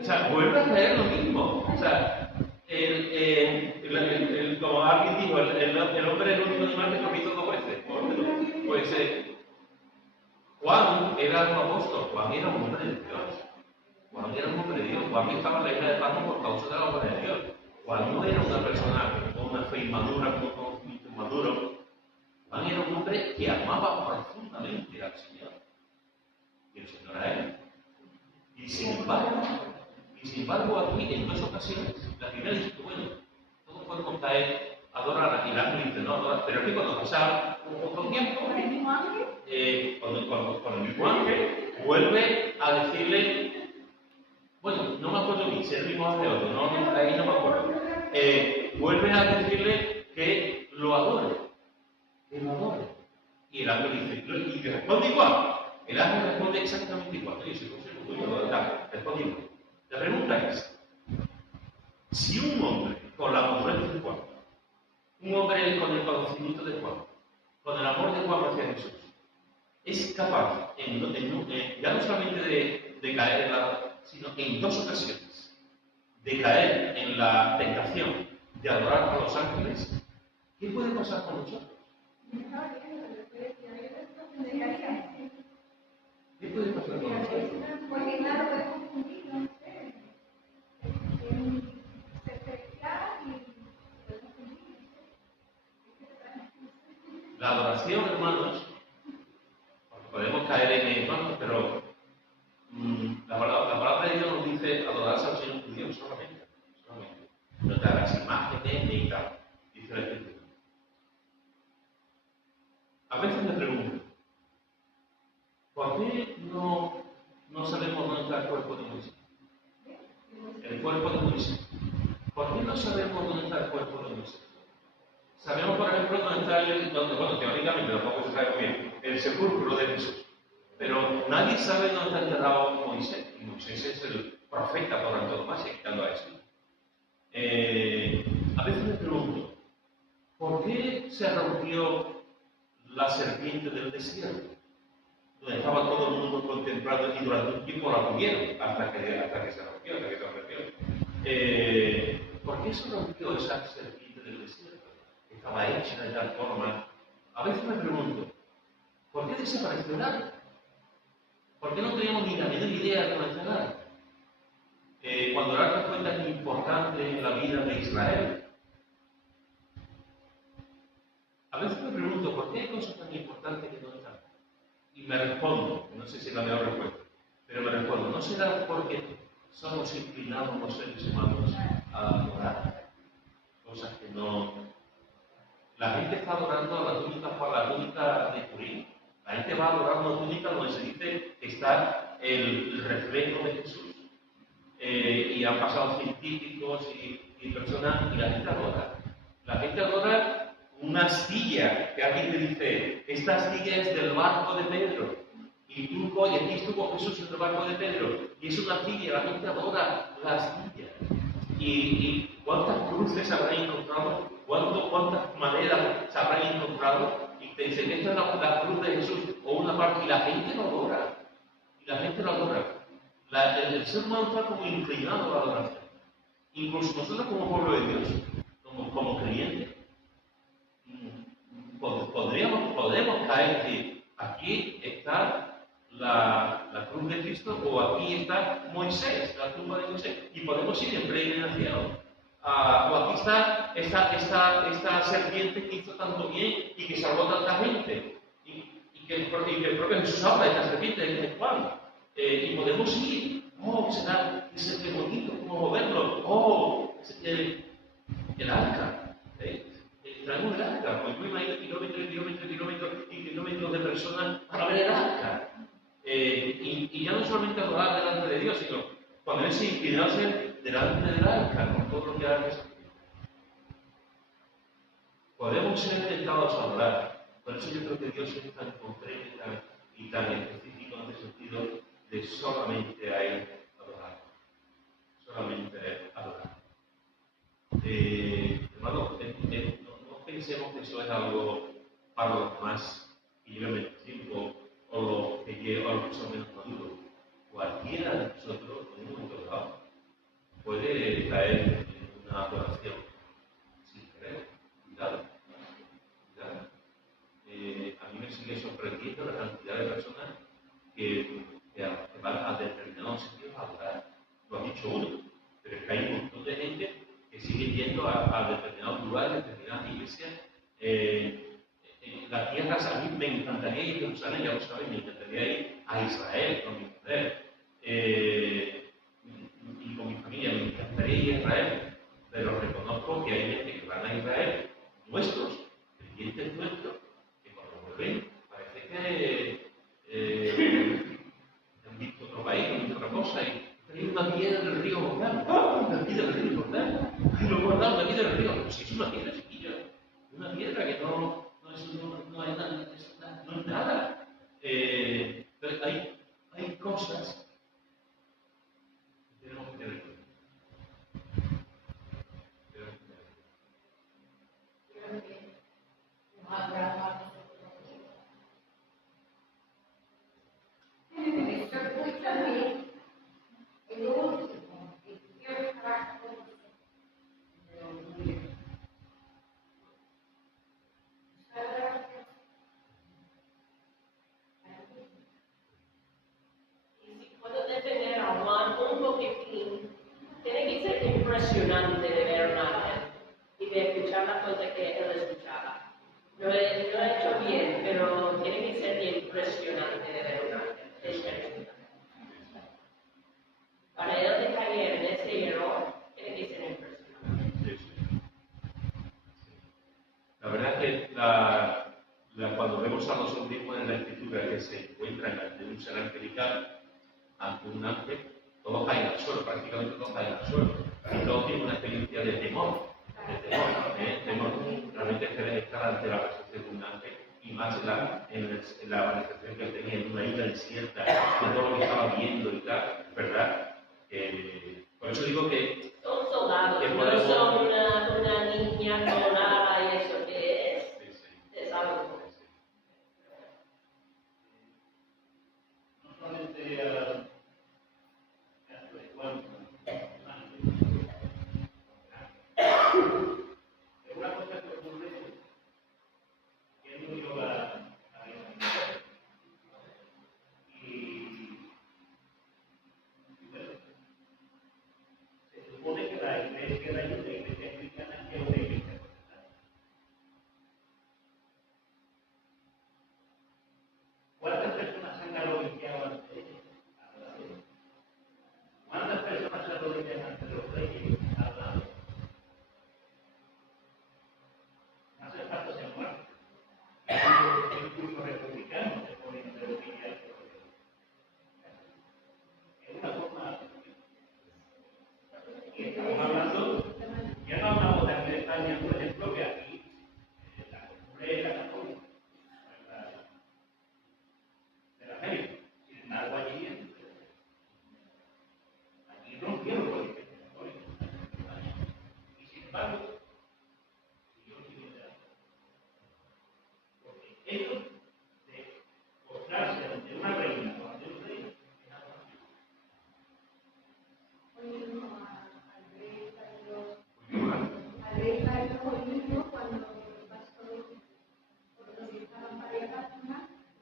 O sea, vuelve a hacer lo mismo. O sea, como alguien dijo, el hombre es el único animal que tropezó 2 veces. Pues Juan era un apóstol, Juan era un hombre de Dios. Juan era un hombre de Dios. Juan estaba en la isla de Patmos por causa de la obra de Dios. Juan no era una persona con una fe inmadura, con un conocimiento inmaduro. Juan era un hombre que amaba profundamente al Señor. Y el Señor a él. Y sin embargo, aquí en 2 ocasiones, la primera dice que bueno, todos podemos caer, adorar, y el ángel dice no adorar, pero es que cuando pasa un tiempo, con el mismo ángel, vuelve a decirle, bueno, no me acuerdo bien, si es el mismo ángel o no, ahí no me acuerdo, vuelve a decirle que lo adore. el ángel dice, y te responde igual. El ángel responde exactamente igual. Y dice, responde igual. La pregunta es, si un hombre con la madurez de Juan, un hombre con el conocimiento de Juan, con el amor de Juan hacia Jesús, es capaz, ya no solamente de caer en sino en 2 ocasiones, de caer en la tentación de adorar a los ángeles, ¿qué puede pasar con nosotros? ¿Qué puede pasar con nosotros? Porque claro, puede confundir, no sé, se especial y puede confundir, La adoración, hermanos, porque podemos caer en hermanos, pero la palabra de Dios nos dice adorarse al Señor tu Dios solamente. No te hagas imágenes ni tal, dice la Escritura. A veces me pregunto, ¿por qué no sabemos dónde está el cuerpo de Moisés? El cuerpo de Moisés. ¿Por qué no sabemos dónde está el cuerpo de Moisés? Sabemos, por ejemplo, dónde está bueno, teóricamente tampoco se sabe muy bien, el sepulcro de Jesús. Pero nadie sabe dónde está enterrado Moisés. Y Moisés es el profeta por antonomasia, quitando a Jesús. A veces me pregunto, ¿por qué se rompió la serpiente del desierto? Donde estaba todo el mundo contemplando y durante un tiempo la comieron hasta que se rompió, ¿por qué se rompió esa serpiente del desierto? Estaba hecha de tal forma. A veces me pregunto, ¿por qué desapareció el arca? ¿Por qué no teníamos ni la menor idea de dónde está el arca? Cuando el arca fue tan importante en la vida de Israel. A veces me pregunto, ¿por qué hay cosas tan importantes que no están? Y me respondo, no sé si es la mejor respuesta, pero me respondo, ¿no será porque somos inclinados los seres humanos a adorar cosas que no? La gente está adorando a la túnica de Purim. La gente va a adorar una túnica donde se dice que está el reflejo de Jesús. Y han pasado científicos y personas, y la gente adora. La gente adora una astilla, que alguien te dice, esta astilla es del barco de Pedro. Y tú, oye, aquí estuvo Jesús en el barco de Pedro. Y es una astilla, la gente adora la astilla. Y cuántas cruces habrán encontrado, cuántas maneras se habrán encontrado, y te dicen que esta es la cruz de Jesús, o una parte, y la gente lo adora. Y la gente lo adora. El ser humano está como inclinado a la adoración. Incluso nosotros como pueblo de Dios, como creyentes, podemos caer que aquí está la cruz de Cristo o aquí está Moisés, la tumba de Moisés, y podemos ir en peregrinación. O aquí está esta serpiente que hizo tanto bien y que salvó a tanta gente, y que el propio Jesús habla de esta serpiente de Juan. Y podemos ir, será ese bonito, cómo moverlo, el arca, traemos el arca, pues me imagino kilómetros de personas para ver el arca, y ya no solamente adorar delante de Dios, sino ponerse y inclinarse delante del arca, con todo lo que haga esa. Podemos ser tentados a adorar, por eso yo creo que Dios es tan concreto y tan específico en ese sentido, de solamente a Él adorar. Solamente a Él adorar. Hermano, no pensemos que eso es algo para los más que lleven menos tiempo o los que son menos maduros. Cualquiera de nosotros, en un momento dado, puede caer en una adoración sin querer. Cuidado. A mí me sigue sorprendiendo la cantidad de personas que van a determinados sitios a adorar. Lo ha dicho uno, pero es que hay un montón de gente que sigue yendo a determinados lugares, determinadas iglesias. La tierra, a mí me encantaría ir a Jerusalén, ya lo saben, me encantaría ir a Israel con mi mujer y con mi familia, me encantaría ir a Israel, pero reconozco que hay gente que van a Israel, nuestros, creyentes nuestros, que cuando vuelven parece que han visto otro país, han visto otra cosa, y hay una piedra del río Jordán. Una piedra del río Jordán. Y lo guardan, una piedra del río. Pues es una piedra chiquilla. Una piedra que no cosas que tenemos que tener cuenta. Creo que nos agradamos. Esto escucha bien. El último que quiero trabajar con usted. Y si puedo defender a Juan un poquitín, tiene que ser impresionante de ver a Ángel y de escuchar las cosas que él escuchaba. Lo he hecho bien, pero tiene que ser impresionante de ver a Ángel. Es impresionante. Para él de caer en ese error, tiene que ser impresionante. Sí, sí. La verdad es que cuando vemos a los obispos en la escritura que se encuentran ante un ser angelical, ante un ángel, todos caen al suelo, prácticamente todos caen al suelo. Y todos tienen una experiencia de temor, temor. Realmente estar ante la presencia de un ángel y más en la manifestación que él tenía en una isla desierta, de todo lo que estaba viendo y tal, ¿verdad? Por eso digo que Son soldados, que no podemos- son una niña colorada y eso que es algo. No solamente caso de Juan, pero una cosa que ocurre que él no vio a y bueno, se supone que la iglesia cristiana es una iglesia protestante. ¿Cuántas personas han arrodillado ante ella? ¿Cuántas personas se arrodillan ante los reyes? Hablando. No hace falta ser muerto. Incluso republicanos se ponen de rodillas. Es una forma. Y estamos hablando, ya no hablamos de aquí de España, por ejemplo, que aquí la costumbre es la católica, de la América. Sin embargo, allí rompieron con la iglesia católica. Y sin embargo, siguió siguiendo la fe. Porque eso de postrarse ante una reina o ante un rey es algo así. Hoy mismo al rey Carlos hoy mismo cuando pasó por los que estaban para ir a Fátima,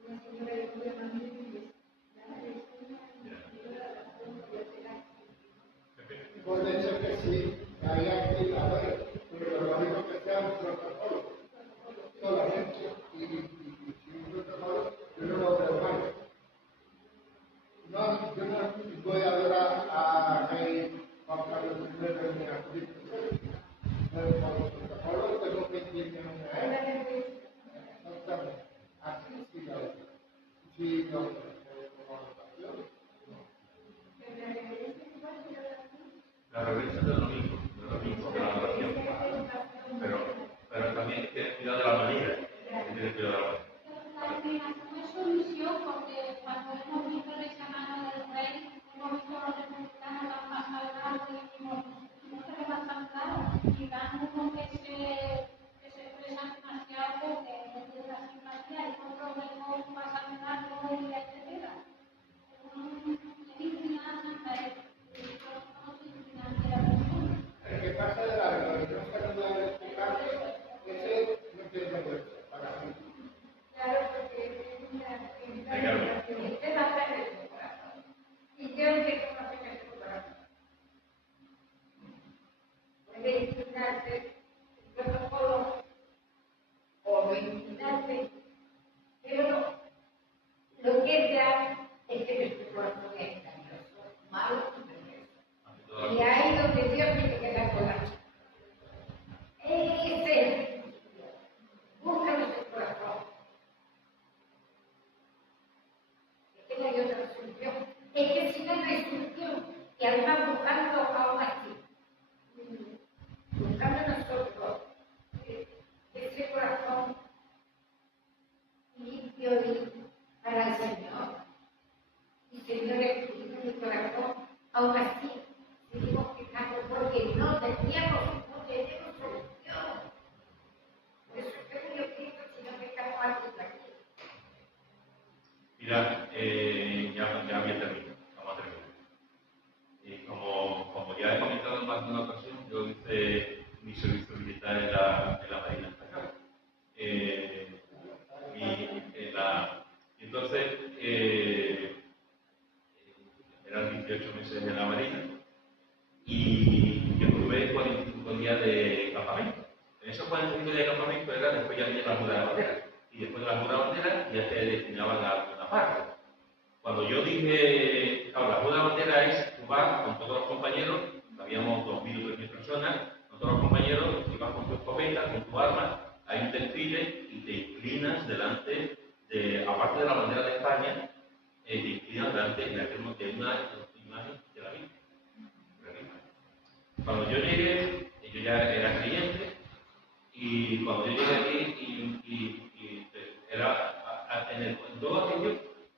una señora de gobernante y dice, la Por hecho que sí, hay actividades, pero lo lógico que sea un protocolo solamente y meses en la Marina y yo tuve 45 días de campamento. En esos 45 días de campamento era después ya venía la Jura de la Bandera. Y después de la Jura de la Bandera ya te destinaban a una parte. Cuando yo dije, claro, la Jura de la Bandera es, tú vas con todos los compañeros, habíamos 2.000 o 3.000 personas, con todos los compañeros, y vas con tu escopeta, con tu arma, hay un desfile y te inclinas delante de, aparte de la bandera de España, te inclinas delante de una imagen de la Virgen. Cuando yo llegué, yo ya era creyente, y cuando yo llegué aquí, era en todo aquello,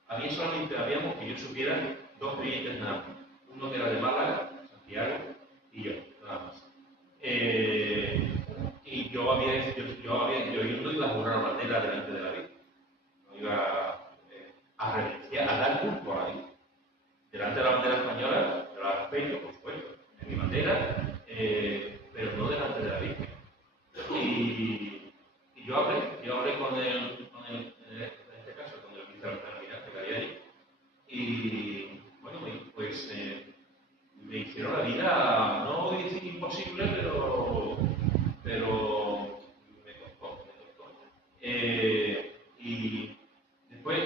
a mí solamente habíamos, que yo supiera, 2 creyentes nada más. Uno que era de Málaga, Santiago, y yo, nada más. Y yo no iba a jurar la bandera delante de la Virgen. No iba a reverenciar, a dar culto a la Virgen. Delante de la bandera española, yo la respeto, por supuesto, en mi bandera, pero no delante de la Virgen. Y yo hablé con el, en este caso, con el vicealmirante que había ahí, y bueno, pues me hicieron la vida, no voy a decir imposible, pero me costó. Y después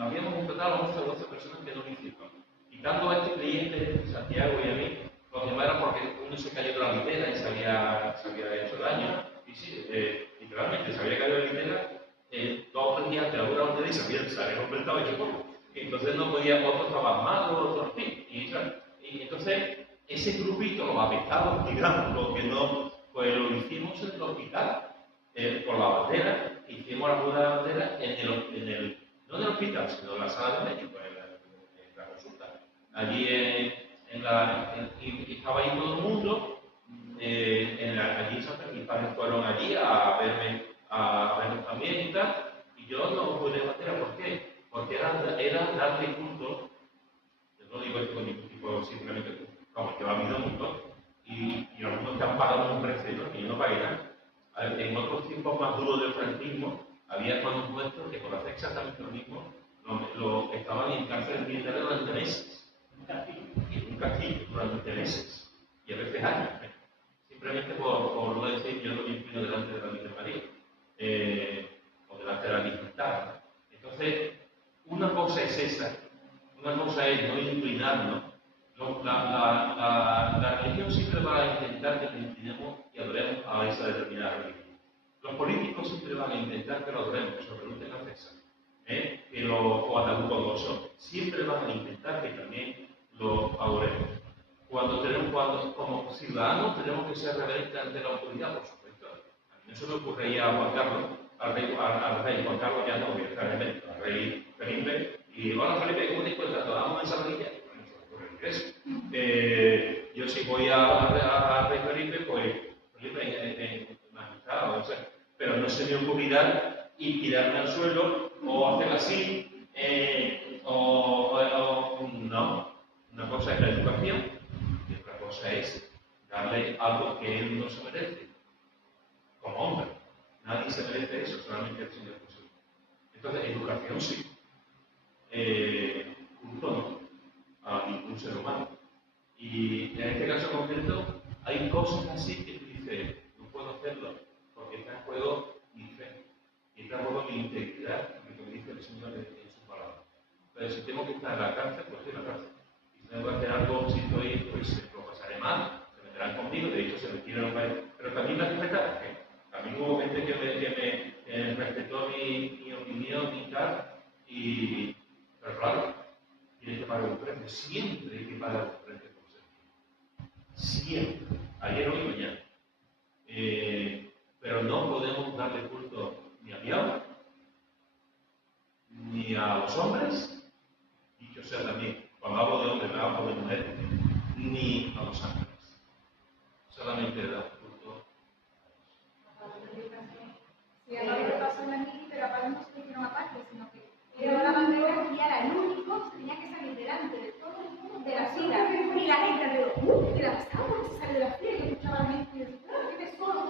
habíamos un total de 11 o 12 personas que no lo hicieron. Quitando a este cliente, Santiago y a mí, los demás era porque uno se cayó de la litera y se había hecho daño. Y sí, literalmente se había caído de la litera 2 o 3 días de la Jura de la Bandera y se había completado hecho polvo. Entonces no podía, otros estaban malos, otros sí. Y entonces ese grupito, los apestados, digamos, los que no, pues lo hicimos en el hospital, con la bandera, hicimos la Jura de la Bandera no en el hospital, sino en la sala de médicos, en la consulta. Allí estaba ahí todo el mundo, allí mis padres fueron allí a verme también y tal, y yo no pude bandera. ¿Por qué? Porque era darle culto, yo no digo esto con ningún tipo, simplemente como que va a habido mucho, y algunos que han pagado un precio, ¿no? Y yo no pagué nada. En otros tiempos más duros del franquismo, había cuantos nuestros que por hacer exactamente lo mismo, estaban en cárceles militares durante meses. Un castillo durante meses. Y a veces años. Simplemente por no decir yo no me inclino delante de la Virgen María. O delante de la Virgen. Entonces, una cosa es esa. Una cosa es no inclinarnos. La religión siempre va a intentar que nos inclinemos y adoremos a esa determinada religión. Los políticos siempre van a intentar que lo adoremos, que se pregunten a César, o a Nabucodonosor. Siempre van a intentar que también lo adoremos. Cuando como ciudadanos tenemos que ser reverentes ante la autoridad, por supuesto. A mí no se me ocurría a Juan Carlos, al rey Juan Carlos ya no, directamente, al rey Felipe, y hola Felipe, ¿cómo te encuentras? ¿Tomamos esa rodilla? Yo si voy a Rey Felipe, pues Felipe magistrado, o sea, pero no se me ocurrirá ir tirarme al suelo o hacer así, no. Una cosa es la educación y otra cosa es darle algo que él no se merece, como hombre. Nadie se merece eso, solamente el Señor Jesús. Entonces, educación sí. Culto no, a ningún ser humano. Y en este caso concreto, hay cosas así que tú dices, no puedo hacerlo, porque está en juego mi fe, y está en juego mi integridad, lo que dice el Señor en su palabra. Pero si tengo que estar en la cárcel, pues estoy en la cárcel. Y si tengo que hacer algo, si estoy, pues lo pasaré mal, se meterán conmigo, de hecho se metieron en país. Pero también me respetarán, también hubo gente que me respetó mi opinión y tal, pero claro, tienes que pagar un precio, siempre hay que pagar un precio. Siempre, ayer, hoy y mañana. Pero no podemos darle culto ni a Dios, ni a los hombres, dicho sea también, cuando hablo de hombres, hablo de mujeres, ni a los ángeles. Solamente dar culto a Dios. Sí, a lo que pasó en la mili, pero aparte no se hicieron aparte, sino que era la bandera y era el único que tenía que salir delante de todo el mundo de la fila. Y la gente alrededor, ¿qué le ha pasado? Porque se sale de la fila y escuchaba a la gente y decía, ¿qué ves solo?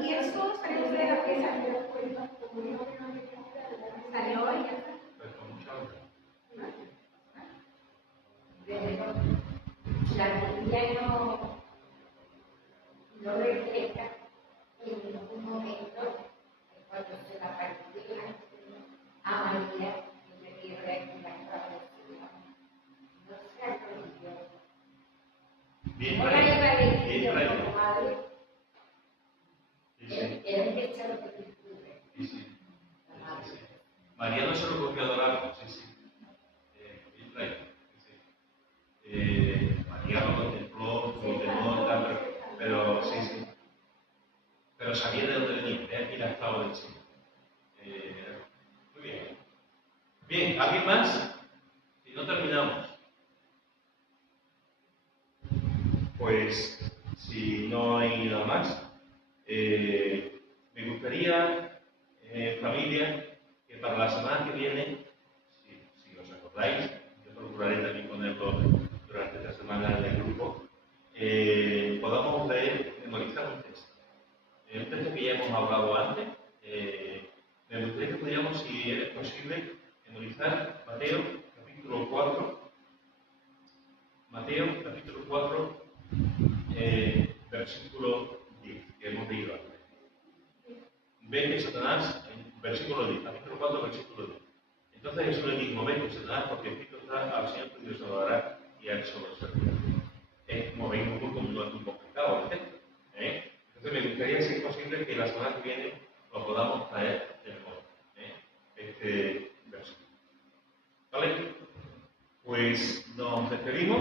Y él solo salió de la fila. Salió y ya está. Pero con mucha honra. deja en un momento, cuando se la partida a María, y le quiero recordar la lectura. No sea religioso. Bien, Ahora iba a bien, decir bien, como madre, sí, sí. era que echar lo que tuve. Sí, sí. Sí, sí. María no se lo cogió a adorar, sí, sí. Israel, sí. María lo contempló, lo temó, tal, pero sí, sí. Pero sabía de dónde venía, y la estaba del Señor. Muy bien. Bien, ¿alguien más? Si no terminamos. Pues, si no hay nada más, me gustaría, familia, que para la semana que viene, si os acordáis, yo procuraré también ponerlo durante esta semana en el grupo, podamos leer, memorizar un texto. Un texto que ya hemos hablado antes, me gustaría que pudiéramos, si es posible, memorizar Mateo capítulo 4, versículo 10, que hemos leído antes. Ven que Satanás, en versículo 10, capítulo 4, versículo 10. Entonces Jesús le dijo, ven que Satanás, porque escrito está, al Señor tu Dios adorará y a él solo servirá.